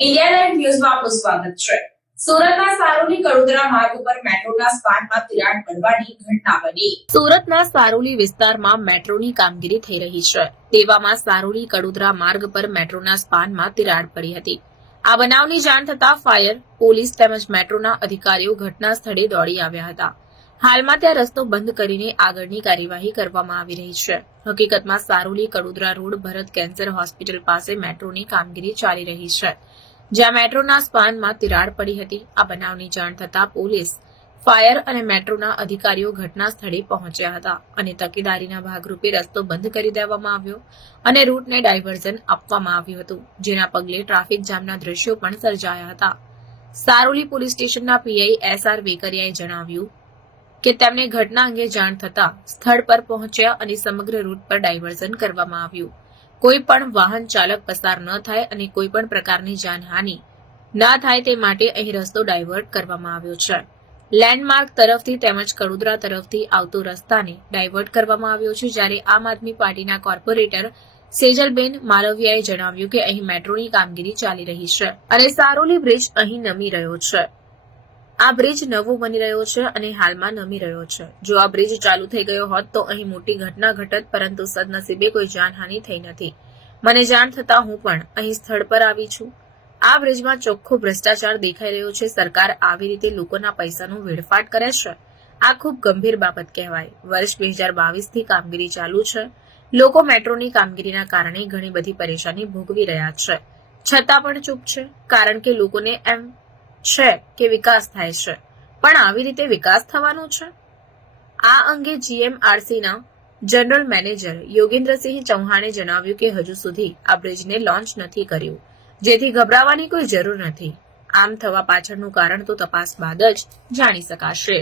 India live ન્યૂઝમાં આપનું સ્વાગત છે. સુરતના સારોલી વિસ્તારમાં મેટ્રોની કામગીરી થઈ રહી છે. તેવામાં સારોલી કડોદરા માર્ગ પર મેટ્રોના સ્પાનમાં તિરાડ પડી હતી. આ બનાવની જાણ થતાં ફાયર, પોલીસ તેમજ મેટ્રોના અધિકારીઓ ઘટના સ્થળે દોડી આવ્યા હતા. હાલમાં ત્યાં રસ્તો બંધ કરીને આગળની કાર્યવાહી કરવામાં આવી રહી છે. હકીકતમાં Saroli Kadodara road Bharat cancer hospital પાસે મેટ્રોની કામગીરી ચાલી રહી છે. જ્યાં મેટ્રોના સ્પાનમાં તિરાડ પડી હતી. આ બનાવની જાણ થતાં પોલીસ, ફાયર અને મેટ્રોના અધિકારીઓ ઘટના સ્થળે પહોંચ્યા હતા અને તકેદારીના ભાગરૂપે રસ્તો બંધ કરી દેવામાં આવ્યો અને રૂટને ડાયવર્ઝન આપવામાં આવ્યું હતું, જેના પગલે ટ્રાફિક જામના દ્રશ્યો પણ સર્જાયા હતા. સારોલી પોલીસ સ્ટેશનના પીઆઈ એસ આર વેકરિયાએ જણાવ્યું કે તેમને ઘટના અંગે જાણ થતાં સ્થળ પર પહોંચ્યા અને સમગ્ર રૂટ પર ડાયવર્ઝન કરવામાં આવ્યું. કોઈ પણ વાહન ચાલક પસાર ન થાય અને કોઈ પણ પ્રકારની જાનહાનિ ના થાય તે માટે અહીં રસ્તો ડાયવર્ટ કરવામાં આવ્યો છે. લેન્ડમાર્ક તરફથી તેમજ કડોદરા તરફથી આવતો રસ્તાને ડાયવર્ટ કરવામાં આવ્યો છે, જ્યારે આમ આદમી પાર્ટીના કોર્પોરેટર સેજલબેન માલવિયાએ જણાવ્યું કે અહીં મેટ્રોની કામગીરી ચાલી રહી છે અને સારોલી બ્રિજ અહીં નમી રહ્યો છે. આ બ્રિજ નવો બની રહ્યો છે અને હાલમાં નમી રહ્યો છે. જો આ બ્રિજ ચાલુ થઈ ગયો હોત તો અહીં મોટી ઘટના ઘટત, પરંતુ સદનસીબે કોઈ જાનહાનિ થઈ નથી. મને જાણ થતાં હું પણ અહીં સ્થળ પર આવી છું. આ બ્રિજમાં ચોખ્ખો ભ્રષ્ટાચાર દેખાઈ રહ્યો છે. સરકાર આવી રીતે લોકોના પૈસાનો વેડફાટ કરે છે? આ ખૂબ ગંભીર બાબત કહેવાય. વર્ષ બે હજાર બાવીસથી કામગીરી ચાલુ છે. લોકો મેટ્રોની કામગીરીના કારણે ઘણી બધી પરેશાની ભોગવી રહ્યા છે. છતાં પણ ચૂપ છે, કારણ કે લોકોને એમ છે કે વિકાસ થાય છે. પણ આવી રીતે વિકાસ થવાનો છે? આ અંગે જીએમઆરસીના જનરલ મેનેજર યોગેન્દ્રસિંહ ચૌહાણે જણાવ્યું કે હજુ સુધી આ બ્રિજને લોન્ચ નથી કર્યું, જેથી ગભરાવાની કોઈ જરૂર નથી. આમ થવા પાછળનું કારણ તો તપાસ બાદ જ જાણી શકાશે.